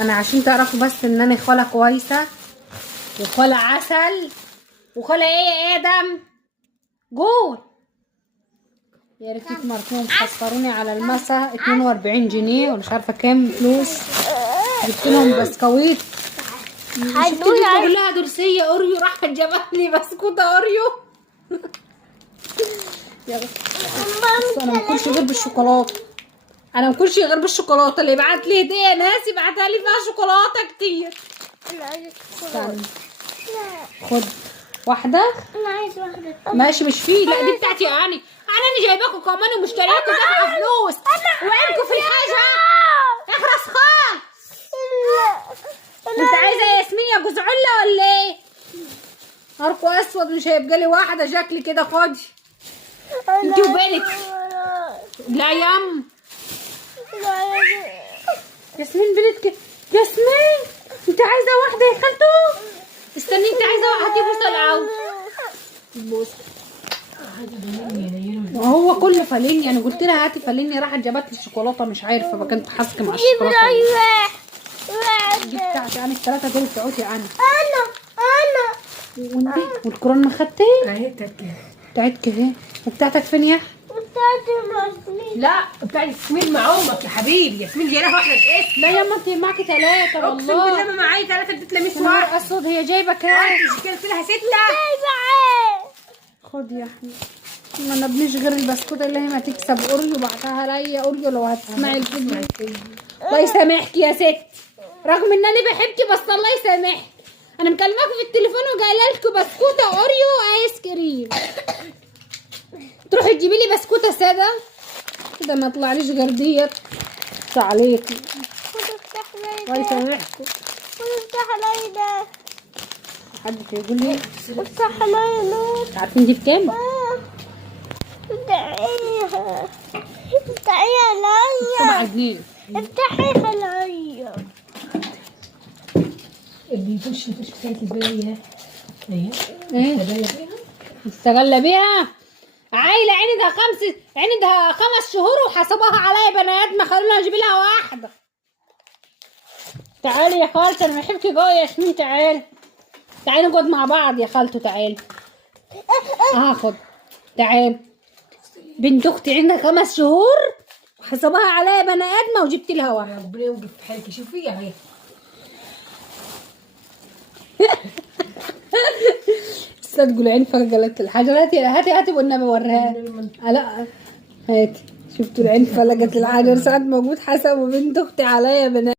انا عشان تعرفوا بس ان انا خالة كويسة وخالة عسل وخالة ايه يا ادم جول. يا ريت مرتين خسروني على المسا 42 جنيه ومش عارفه كام فلوس. جبت لهم بسكويت شفت دي كلها درسيه اوريو، راحت جابت لي بسكوته اوريو. بس انا ما باكلش غير بالشوكولاته، انا ما باكلش غير بالشوكولاته. اللي يبعت لي هديه ناس يبعتها لي فيها شوكولاته كتير. استنى خد واحده. انا عايز واحده ماشي مش فيه، لا دي بتاعتي انا جايباكم كمان ومشترياكم دافعه فلوس وعينكم في الحاجه اخرس خالص. انت عايزه ياسمين يا جوز عله ولا ايه؟ نهاركوا اسود مش هيبقى لي واحده شكلي كده. خدي انت وبنتك. لا يام ياسمين بنتك. ياسمين انت عايزه واحده يا خالته؟ استني انت عايزه واحده هاتي بوسه الاول. هو كله فاليني، يعني قلت لها هاتي فاليني راحت جابت لي شوكولاته مش عارفه بقى كنت حاسكه مع الشوكولاته. دي بتاعتي انا الثلاثه دول بتوعتي انا. والكورونا ما خدتيه؟ اهي بتاعتك اهي. وبتاعتك فين يا لا بتاعت ياسمين مع امك يا حبيبي. ياسمين جايه لها واحده باسم. لا يا اما انت معاكي ثلاثه والله. اقسم بالله ما معايا ثلاثه اديت لميس نهار واحد. اسود هي جايبه كام؟ قلت لها 6. خد يا احمد. ما نبنيش غير البسكوت اللي هي ما تكسب اوريو بعتها ليا اوريو لو هتسمعي الفيديو. الله يسامحك يا ست، رغم ان انا بحبك بس الله يسامحك. انا مكلماكم في التليفون وجايله لكم بسكوته اوريو ايس كريم، تروحي تجيبي لي بسكوته ساده كده ما طلعليش غير ديت. عليكي الله يسامحكم. حد يقول لي افتح لي عارفين دي بكام؟ افتحي عليا 7 جنيه. افتحي عليا. اللي يخش بتاعت الباقيه اهي. ايه استغل بيها عايله عندها 5 شهور وحسبوها عليا بني ادم. خلونا نجيب لها واحده. تعالي يا خالتي انا بحبك جوه يا ياسمين. تعالي نقعد مع بعض يا خالته. تعالي خد. تعالي بنت اختي عندها 5 شهور وحسبوها عليا بني ادمه وجبت لها واحده. ربنا يوقف في حالك. شوفي اهي. صدقوا العين فقلت الحاجه. هاتي والنبي وريها. لا هاتي. شفتوا العين فلقت الحجر ساعات موجود. حسبوا بنت اختي عليا بنات.